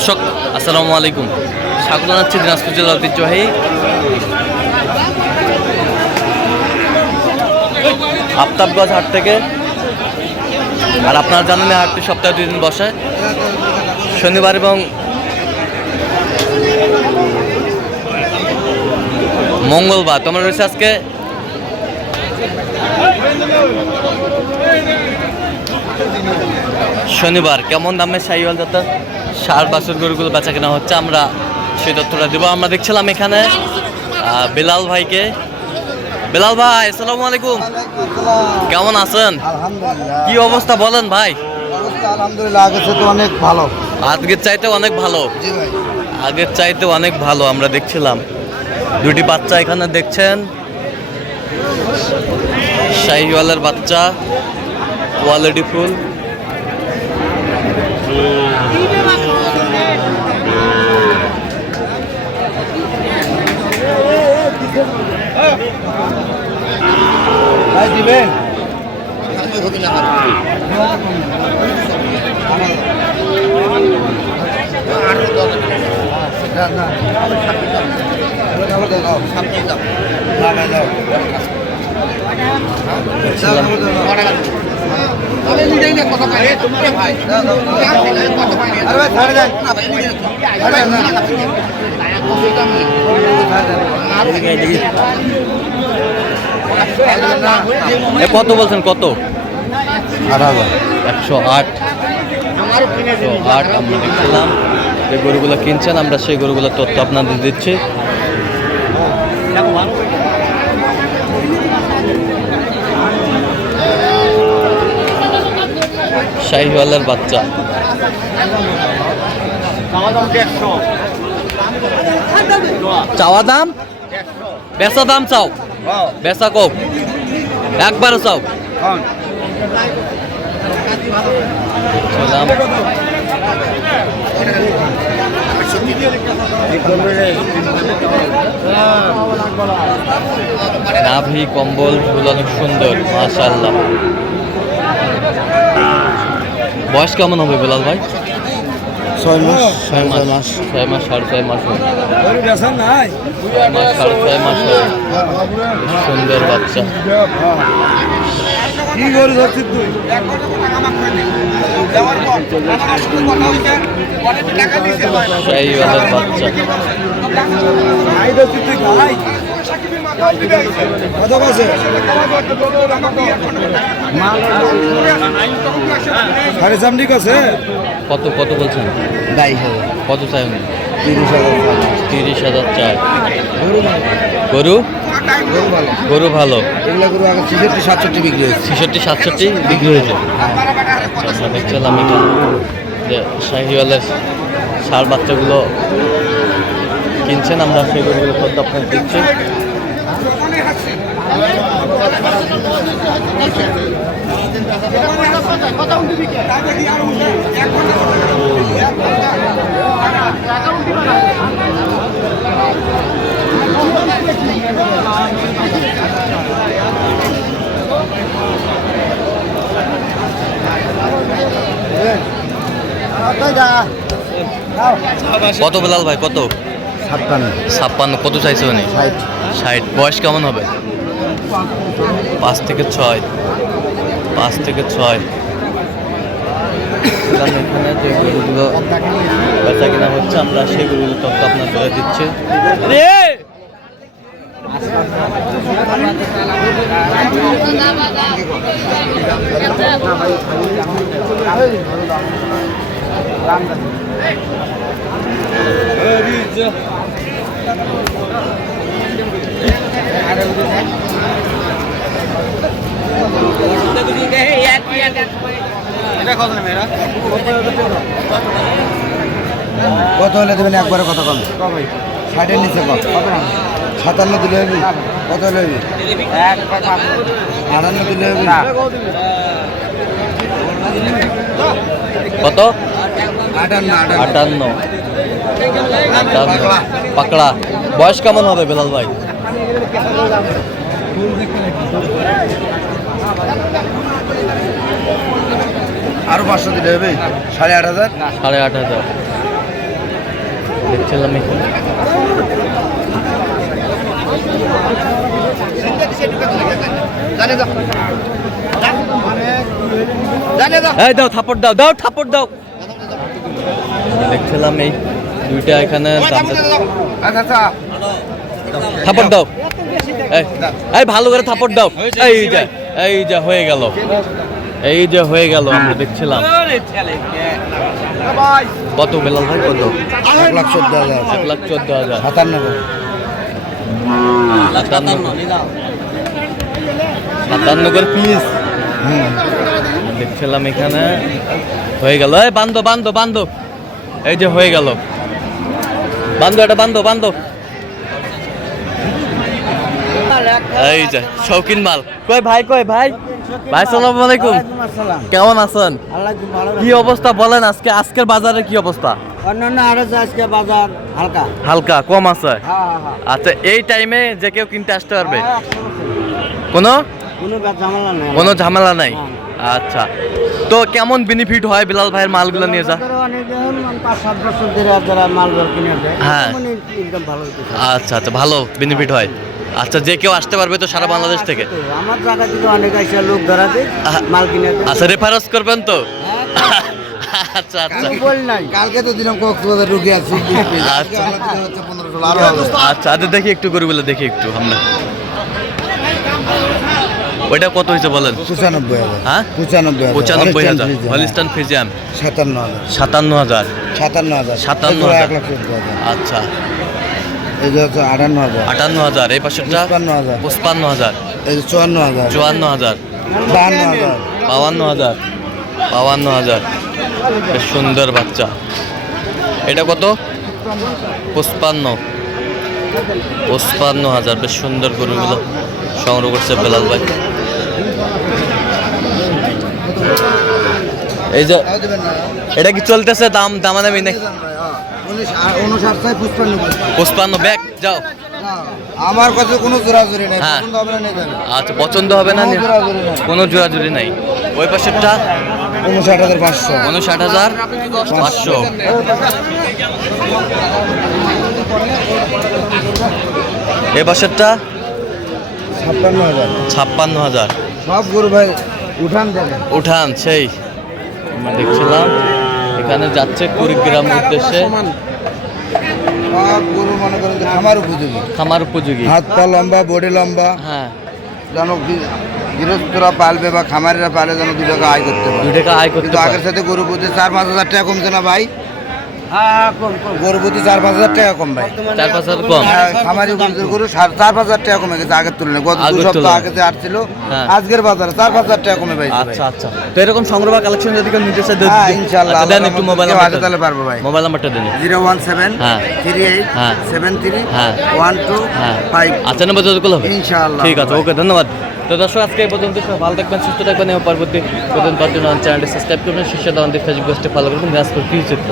দর্শক আসসালামু আলাইকুম, স্বাগত জানাচ্ছি দিনাজপুর জেলার ঐতিহ্যবাহী আফতাবগঞ্জ হাট থেকে। আর আপনারা জানেন এই হাটটি সপ্তাহে 2 দিন বসে, শনিবার এবং মঙ্গলবার। তোমরা রয়েছে আজকে শনিবার। কেমন দামে শাহিওয়াল জাতের ষাঁড় বাছুর গরুগুলো বেচা কেনা হচ্ছে, আমরা সেই তথ্যটা দেবো। আমরা দেখছিলাম এখানে বেলাল ভাইকে। বেলাল ভাই আসসালামু আলাইকুম, কেমন আছেন? কি অবস্থা বলেন ভাই? আলহামদুলিল্লাহ, আগের চাইতে অনেক ভালো। আগের চাইতে অনেক ভালো, আগের চাইতে অনেক ভালো। আমরা দেখছিলাম দুটি বাচ্চা এখানে দেখছেন, শাহিওয়ালের বাচ্চা, কোয়ালিটি ফুল। দিবেন কত বলছেন? কত? 8,000। 108। আমরা দেখছিলাম যে গরুগুলো কিনছেন, আমরা সেই গরুগুলোর তথ্য আপনাদের দিচ্ছি। শাহিওয়ালের বাচ্চা চাওয়া দাম, বেচা দাম চাও, বেচা কম, একবারও চাও। নাভি কম্বল ঝুল অনেক সুন্দর, মাশাআল্লাহ। বয়স কেমন হবে বেলাল ভাই? 6 মাস। 6 মাস, 6 মাস, 6.5 মাস, 6 মাস, 6.5 মাস। সুন্দর বাচ্চা। কি গরু ধরছিস তুই? শাহিওয়ালের বাচ্চা, কত আছে? সাড়ে চামড়ি আছে। কত কত বলছেন? 22,000। কত চাই উনি? 30,000। 30,000 চাই। গরু ভালো। গরু গরু ভালো। গরু ভালো। এগুলা গরু আগে 66-67 বিক্রি হয়েছে। 66-67 বিক্রি হয়েছে। আমরা দেখছিলাম এখানে যে শাহিওয়ালের ষাঁড় বাচ্চাগুলো কিনছেন, আমরা সেই গরুগুলো তথ্য আপনাদের দিচ্ছি। কত বেলাল ভাই? কত? 56। কত চাইছে উনি? 60। বয়স কেমন হবে? 5 থেকে 6। 5 থেকে 6। এখানে যে গরুগুলো বেচা কিনা হচ্ছে, আমরা সেই গরুগুলো তথ্য আপনাদের দিচ্ছি। কত হলে দেবেন? একবারে কত কম? 60-এর নিচে কম। 57 দিলে হবে। কত হলে হবে? 58 দিলে হবে। কত? 58। পাকড়া। বয়স কেমন হবে বেলাল ভাই? আরো 500 দিলে হবে। 8,500। 8,500। দেখছিলাম এখানে। এই দাও থাপড় দাও, দাও থাপড় দাও। দেখছিলাম এই দুইটা এখানে থাপড় দাও। এই ভালো করে থাপড় দাও। এই যে হয়ে গেল, এই যে হয়ে গেল। আমরা দেখছিলাম কত বেলাল ভাই, কত? 1,14,000 1,14,000 97 57 করে পিস। দেখছিলাম এখানে হয়ে গেল। এই বান্ধব বান্ধব বান্ধব, এই যে হয়ে গেল। বান্ধব এটা বান্ধব বান্ধব। এই যে শৌখিন মাল। কই ভাই, কই ভাই, ভাই আসসালামু আলাইকুম, কেমন আছেন? কি অবস্থা বলেন, আজকের বাজারে কি অবস্থা? অন্যান্য আরো আজকে বাজার হালকা হালকা কম আছে। আচ্ছা, এই টাইমে যে কেউ কিনতে আসতে পারবে, কোনো ঝামেলা নেই। কোনো ঝামেলা নাই। আচ্ছা, তো কেমন বেনিফিট হয় বিলাল ভাইয়ের মালগুলো নিয়ে যা? 5-7 বছর ধরে যারা মাল কিনে দেয়, হ্যাঁ। ইনকাম ভালো হইতেছে। আচ্ছা আচ্ছা, ভালো বেনিফিট হয়। আচ্ছা, যে কেউ আসতে পারবে তো সারা বাংলাদেশ থেকে? আমার জায়গা থেকে অনেক আইসা লোক ধরা দেয়, মাল কিনে দেয়। আচ্ছা, রেফারেন্স করবেন তো? আচ্ছা আচ্ছা কালকে তো দিলাম কক্সবাজার রুগী আছে। আচ্ছা আচ্ছা, আচ্ছা দেখি একটু গরুগুলো দেখি একটু আমরা। ওইটা কত হয়েছে বলেন? 95,000। হ্যাঁ, 95,000 হলিস্টান ফ্রিজিয়াম 57,000 57,000 1,14,000। আচ্ছা, এই যে হচ্ছে 58,000 58,000। এই পাশেরটা 55,000 55,000 এই যে 54,000 54,000 52,000 52,000 52,000। বেশ সুন্দর বাচ্চা। এটা কত? 55,000। বেশ সুন্দর গরুগুলো সংগ্রহ করছে বেলাল ভাই। এই যে এটা কি চলতেছে দামাদামি নাকি? 55 ব্যাগ যাও। আমার কাছে কোনো জোরাজুরি নেই, হ্যাঁ। পছন্দ হবে না নিয়ে যাবে। আচ্ছা, পছন্দ হবে না? কোনো জোরাজুরি নেই। কোনো জোরাজুরি নাই। ওই পাশেরটা 59,500 59,500। এ পাশেরটা 56,000 56,000। সব গরু ভাই উঠান দেবে। উঠান সেই আমরা দেখছিলাম এখানে যাচ্ছে কুড়িগ্রাম উদ্দেশ্যে। সব গরু মনে করেন যে খামার উপযোগী, খামার উপযোগী। হাত পা লম্বা, বডি লম্বা, হ্যাঁ, যেন গৃহস্থরা পালবে বা খামারিরা পালে যেন 2 টাকা আয় করতে পারে। 2 টাকা আয় করতে কিন্তু পারে। আগের সাথে গরু প্রতি 4-5 হাজার টাকা কমছে না ভাই? গরু প্রতি 4-5 হাজার টাকা কম ভাই। 4-5,000 কম। খামারি গরু 4-5 হাজার টাকা কমে গেছে আগের তুলনায়। গত 2 আগের সপ্তাহ তুলনায়। আগে যে আর ছিল, হ্যাঁ। আজকের বাজারে 4-5 হাজার টাকা কমে ভাই। আচ্ছা আচ্ছা, তো এরকম সংগ্রহ বা কালেকশন যদি কেউ নিতে চায় হ্যাঁ, ইনশাআল্লাহ। আচ্ছা, দেন একটু মোবাইল কেউ আসে নাম্বারটা। তাহলে পারবো ভাই। মোবাইল নাম্বারটা দেন। 017 হ্যাঁ। 38 হ্যাঁ। 73 হ্যাঁ। 12 হ্যাঁ, 5। আচ্ছা, নম্বর যত হবে ইনশাআল্লাহ। ঠিক আছে, ওকে, ধন্যবাদ। তো দর্শক, আজকে এই পর্যন্ত। সবাই ভালো থাকবেন, সুস্থ থাকবেন এবং পরবর্তী চ্যানেলটি সাবস্ক্রাইব করবেন, শীর্ষে দেওয়ান ফেসবুক পেজটি ফলো করবেন। রাজপুর কি চিত্র।